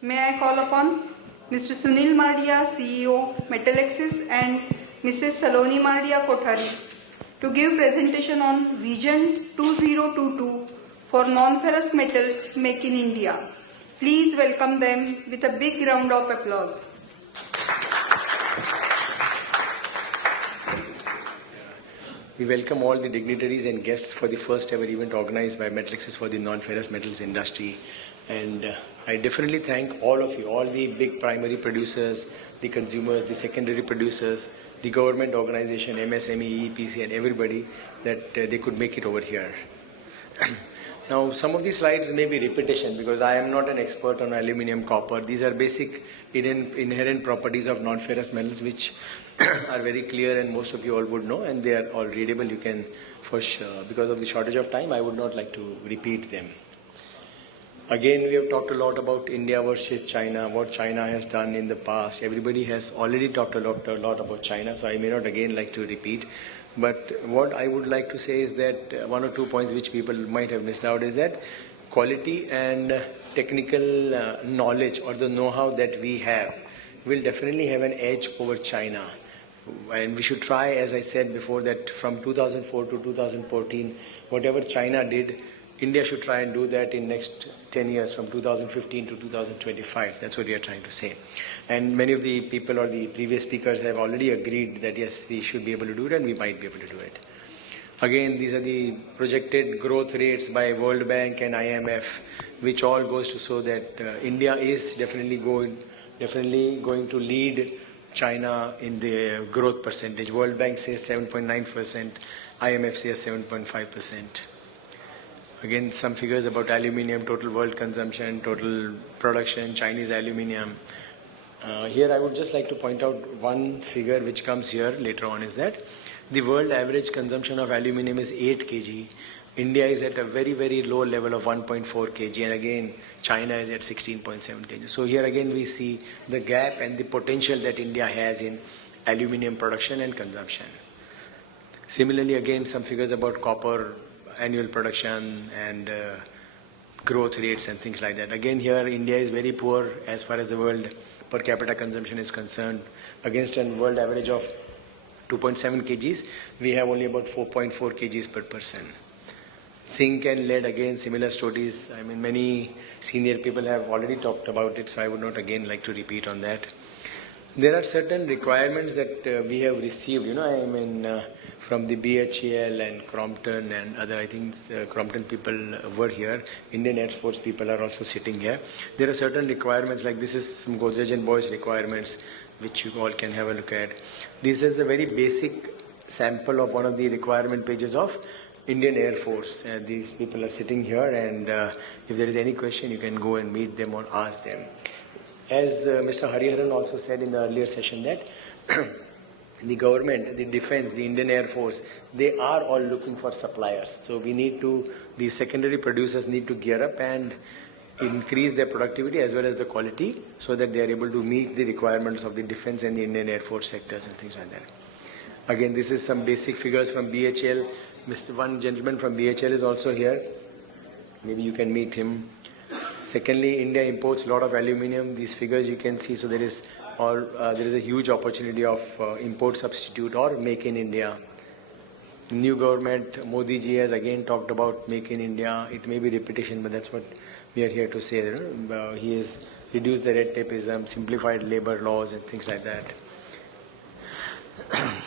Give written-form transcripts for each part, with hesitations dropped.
May I call upon Mr. Sunil Mardia, CEO, Metalexis, and Mrs. Saloni Mardia Kothari to give presentation on Vision 2022 for non-ferrous metals make in India. Please welcome them with a big round of applause. We welcome all the dignitaries and guests for the first ever event organized by Metalexis for the non-ferrous metals industry. And I definitely thank all of you, all the big primary producers, the consumers, the secondary producers, the government organization, MSME, EPC, and everybody that they could make it over here. Now, some of these slides may be repetition because I am not an expert on aluminium, copper. These are basic inherent properties of non-ferrous metals which are very clear and most of you all would know, and they are all readable. You can, for sure, because of the shortage of time, I would not like to repeat them. Again, we have talked a lot about India versus China, what China has done in the past. Everybody has already talked a lot about China, so I may not again like to repeat. But what I would like to say is that one or two points which people might have missed out is that quality and technical knowledge or the know-how that we have will definitely have an edge over China. And we should try, as I said before, that from 2004 to 2014, whatever China did, India should try and do that in next 10 years, from 2015 to 2025. That's what we are trying to say. And many of the people or the previous speakers have already agreed that yes, we should be able to do it and we might be able to do it. Again, these are the projected growth rates by World Bank and IMF, which all goes to show that India is definitely going to lead China in the growth percentage. World Bank says 7.9%, IMF says 7.5%. Again, some figures about aluminium, total world consumption, total production, Chinese aluminium. Here I would just like to point out one figure which comes here later on is that the world average consumption of aluminium is 8 kg. India is at a very, very low level of 1.4 kg, and again China is at 16.7 kg. So here again we see the gap and the potential that India has in aluminium production and consumption. Similarly, again some figures about copper annual production and growth rates and things like that. Again here India is very poor as far as the world per capita consumption is concerned. Against a world average of 2.7 kgs, we have only about 4.4 kgs per person. Zinc and lead, again similar stories. I mean, many senior people have already talked about it, so I would not again like to repeat on that. There are certain requirements that we have received, from the BHEL and Crompton and other, I think Crompton people were here. Indian Air Force people are also sitting here. There are certain requirements, like this is some Godrej and Boyce requirements, which you all can have a look at. This is a very basic sample of one of the requirement pages of Indian Air Force. These people are sitting here, and if there is any question, you can go and meet them or ask them. As Mr. Hariharan also said in the earlier session that the government, the defense, the Indian Air Force, they are all looking for suppliers. So we need to, the secondary producers need to gear up and increase their productivity as well as the quality so that they are able to meet the requirements of the defense and the Indian Air Force sectors and things like that. Again, this is some basic figures from BHEL. One gentleman from BHEL is also here. Maybe you can meet him. Secondly, India imports a lot of aluminium. These figures you can see. So there is a huge opportunity of import substitute or make in India. New government, Modi ji has again talked about make in India. It may be repetition, but that's what we are here to say. He has reduced the red tapeism, simplified labor laws and things like that.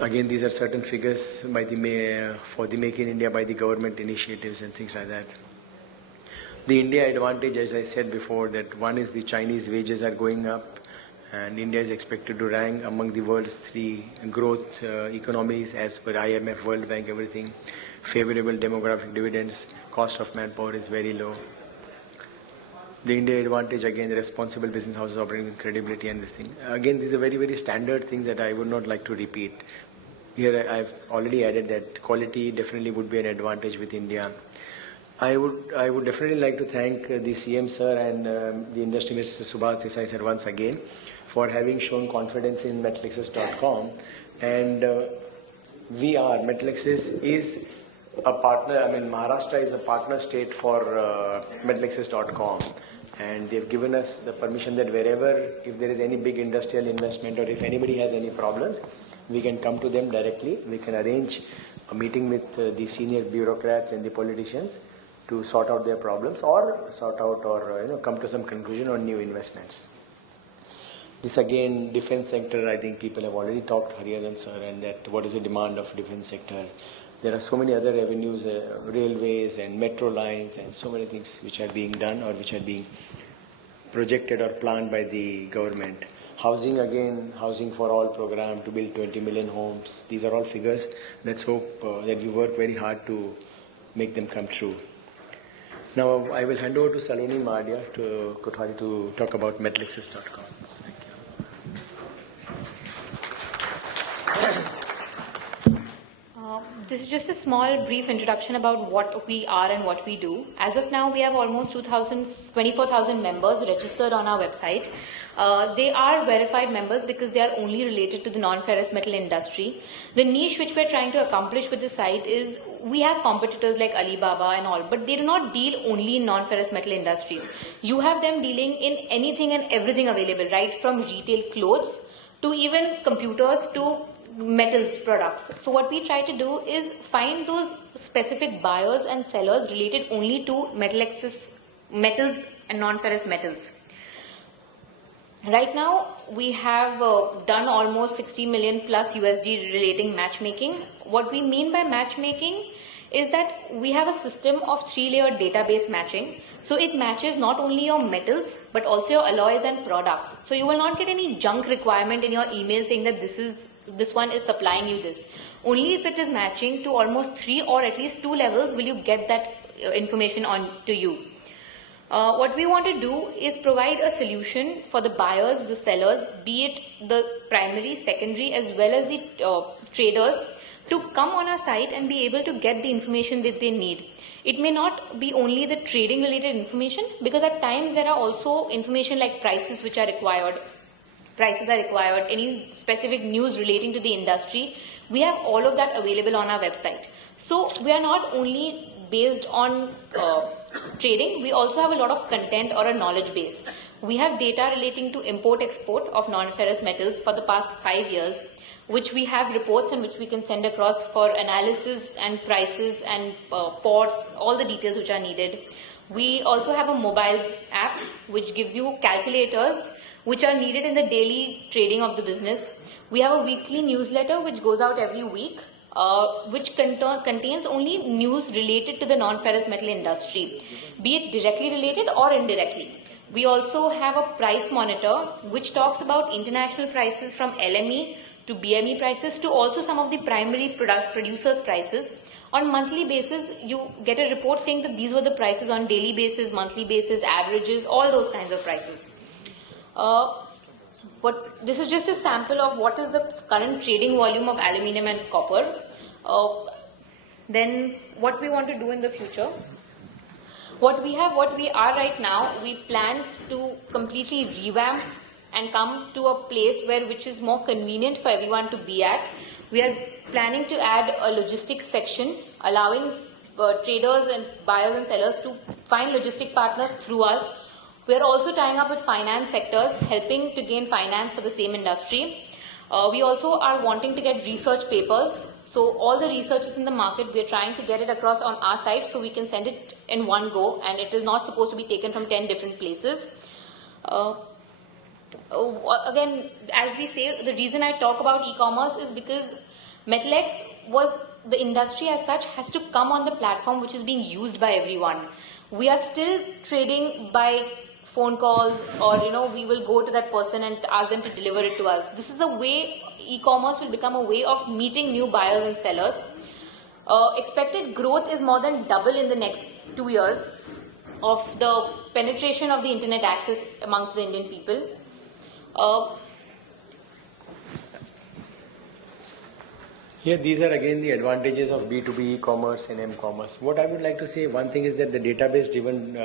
Again, these are certain figures by for the make in India by the government initiatives and things like that. The India advantage, as I said before, that one is the Chinese wages are going up, and India is expected to rank among the world's 3 growth economies as per IMF, World Bank, everything. Favorable demographic dividends, cost of manpower is very low. The India advantage, again, the responsible business houses operating with credibility and this thing. Again, these are very, very standard things that I would not like to repeat. Here I've already added that quality definitely would be an advantage with India. I would definitely like to thank the CM sir and the industry Mr. Subhash Desai sir once again for having shown confidence in Metalexis.com. And Metalexis is a partner. I mean, Maharashtra is a partner state for metalexis.com, and they've given us the permission that wherever, if there is any big industrial investment or if anybody has any problems, we can come to them directly. We can arrange a meeting with the senior bureaucrats and the politicians to sort out their problems or come to some conclusion on new investments. This again, defense sector, I think people have already talked, Hariharan sir, and that what is the demand of defense sector. There are so many other revenues, railways and metro lines and so many things which are being done or which are being projected or planned by the government. Housing again, Housing for All program to build 20 million homes. These are all figures. Let's hope that we work very hard to make them come true. Now I will hand over to Saloni Kothari to talk about metalexis.com. This is just a small brief introduction about what we are and what we do. As of now, we have almost 24,000 members registered on our website. They are verified members because they are only related to the non-ferrous metal industry. The niche which we're trying to accomplish with the site is we have competitors like Alibaba and all, but they do not deal only in non-ferrous metal industries. You have them dealing in anything and everything available, right from retail clothes to even computers to metals products. So what we try to do is find those specific buyers and sellers related only to Metalexis metals and non-ferrous metals. Right now we have done almost 60 million plus USD relating matchmaking. What we mean by matchmaking is that we have a system of 3-layer database matching. So it matches not only your metals but also your alloys and products. So you will not get any junk requirement in your email saying that this one is supplying you this. Only if it is matching to almost 3 or at least 2 levels will you get that information on to you. What we want to do is provide a solution for the buyers, the sellers, be it the primary, secondary as well as the traders, to come on our site and be able to get the information that they need. It may not be only the trading related information, because at times there are also information like prices which are required. Any specific news relating to the industry, we have all of that available on our website. So we are not only based on trading, we also have a lot of content or a knowledge base. We have data relating to import-export of non-ferrous metals for the past 5 years, which we have reports and which we can send across for analysis and prices and ports, all the details which are needed. We also have a mobile app which gives you calculators which are needed in the daily trading of the business. We have a weekly newsletter which goes out every week, which contains only news related to the non-ferrous metal industry, be it directly related or indirectly. We also have a price monitor which talks about international prices from LME to BME prices to also some of the primary producers' prices. On monthly basis, you get a report saying that these were the prices on daily basis, monthly basis, averages, all those kinds of prices. This is just a sample of what is the current trading volume of aluminium and copper. Then what we want to do in the future. What we are right now, we plan to completely revamp and come to a place which is more convenient for everyone to be at. We are planning to add a logistics section, allowing traders and buyers and sellers to find logistic partners through us. We are also tying up with finance sectors, helping to gain finance for the same industry. We also are wanting to get research papers. So all the research is in the market. We are trying to get it across on our site so we can send it in one go, and it is not supposed to be taken from 10 different places. Again, as we say, the reason I talk about e-commerce is because Metalex the industry as such has to come on the platform which is being used by everyone. We are still trading by phone calls, or we will go to that person and ask them to deliver it to us. This is a way, e-commerce will become a way of meeting new buyers and sellers. Expected growth is more than double in the next 2 years of the penetration of the internet access amongst the Indian people. Here, these are again the advantages of B2B e-commerce and m-commerce. What I would like to say, one thing is that the database-driven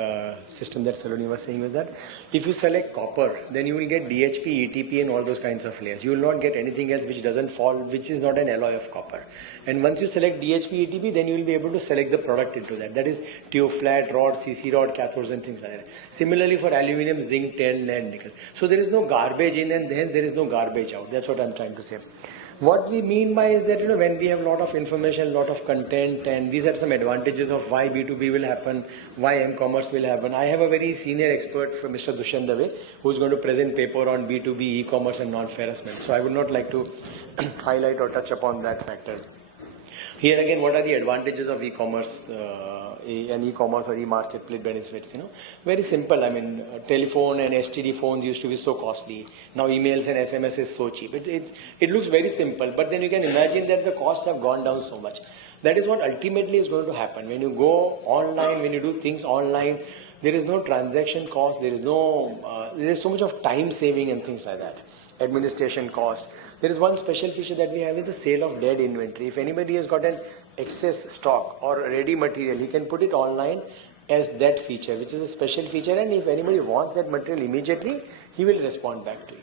system that Saloni was saying was that if you select copper, then you will get DHP, ETP and all those kinds of layers. You will not get anything else which doesn't fall, which is not an alloy of copper. And once you select DHP, ETP, then you will be able to select the product into that. That is tube flat, rod, CC rod, cathodes and things like that. Similarly for aluminum, zinc, tin, lead, nickel. So there is no garbage in and hence there is no garbage out. That's what I'm trying to say. What we mean by is that, when we have a lot of information, a lot of content, and these are some advantages of why B2B will happen, why m-commerce will happen. I have a very senior expert, from Mr. Dushyant Dave, who is going to present paper on B2B, e-commerce and non-ferrous metals. So I would not like to highlight or touch upon that factor. Here again, what are the advantages of e-commerce and e-commerce or e-marketplace benefits? Very simple. I mean, telephone and STD phones used to be so costly. Now emails and SMS is so cheap. It looks very simple, but then you can imagine that the costs have gone down so much. That is what ultimately is going to happen. When you go online, when you do things online, there is no transaction cost. There is so much of time saving and things like that. Administration cost. There is one special feature that we have is the sale of dead inventory. If anybody has got an excess stock or ready material, he can put it online as that feature, which is a special feature, and if anybody wants that material immediately, he will respond back to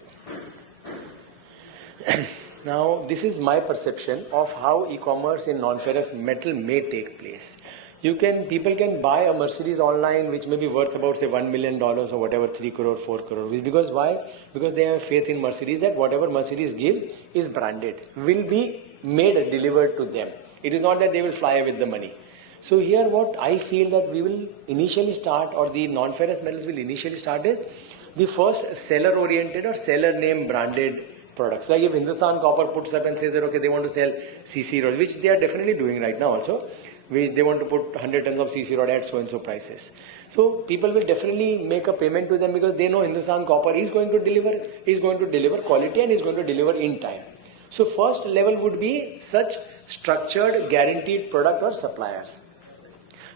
you. Now, this is my perception of how e-commerce in non-ferrous metal may take place. People can buy a Mercedes online which may be worth about say $1 million or whatever, 3 crore, 4 crore. Because why? Because they have faith in Mercedes that whatever Mercedes gives is branded, will be made and delivered to them. It is not that they will fly with the money. So here what I feel that we will initially start, or the non-ferrous metals will initially start, is the first seller oriented or seller name branded products. Like if Hindustan Copper puts up and says that okay, they want to sell CC rod, which they are definitely doing right now also, which they want to put 100 tons of CC rod at so and so prices. So people will definitely make a payment to them because they know Hindustan Copper is going to deliver quality and is going to deliver in time. So first level would be such structured guaranteed product or suppliers.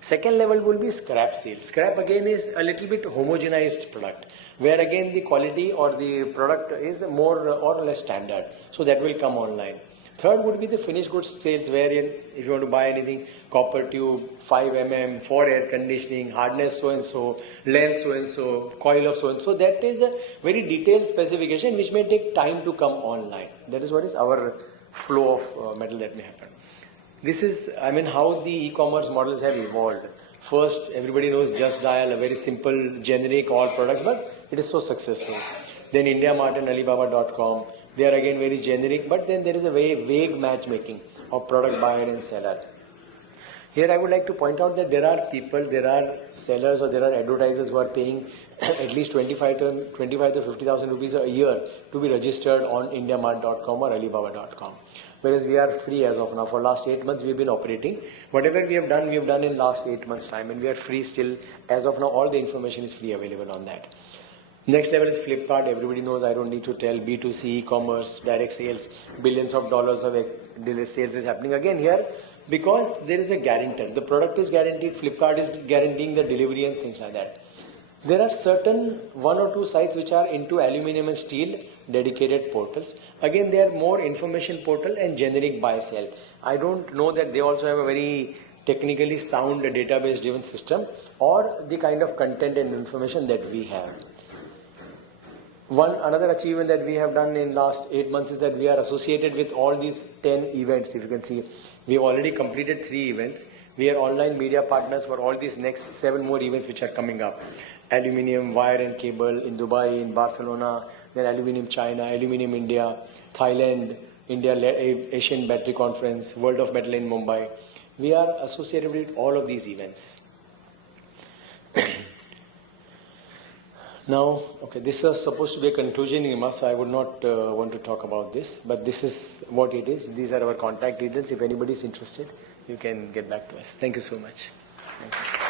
Second level will be scrap sales. Scrap again is a little bit homogenized product, where again the quality or the product is more or less standard. So that will come online. Third would be the finished goods sales, wherein if you want to buy anything, copper tube, 5 mm, for air conditioning, hardness so and so, length so and so, coil of so and so. That is a very detailed specification which may take time to come online. That is what is our flow of metal that may happen. This is, how the e-commerce models have evolved. First, everybody knows Just Dial, a very simple, generic, all products, but it is so successful. Then IndiaMart and Alibaba.com. They are again very generic, but then there is a very vague matchmaking of product buyer and seller. Here I would like to point out that there are sellers or there are advertisers who are paying at least 25 to 50,000 rupees a year to be registered on IndiaMart.com or Alibaba.com. Whereas we are free as of now. For last 8 months we have been operating. Whatever we have done in last 8 months time, and we are free still. As of now, all the information is free available on that. Next level is Flipkart. Everybody knows, I don't need to tell. B2C, e-commerce, direct sales, billions of dollars of sales is happening again here because there is a guarantor. The product is guaranteed. Flipkart is guaranteeing the delivery and things like that. There are certain 1 or 2 sites which are into aluminum and steel dedicated portals. Again, they are more information portal and generic buy sell. I don't know that they also have a very technically sound database driven system or the kind of content and information that we have. Another achievement that we have done in last 8 months is that we are associated with all these 10 events. If you can see, we have already completed 3 events. We are online media partners for all these next 7 more events which are coming up. Aluminium, wire and cable in Dubai, in Barcelona, then Aluminium China, Aluminium India, Thailand, India Asian Battery Conference, World of Metal in Mumbai. We are associated with all of these events. Now, okay, this is supposed to be a conclusion, Ima, so I would not want to talk about this, but this is what it is. These are our contact details. If anybody is interested, you can get back to us. Thank you so much. Thank you.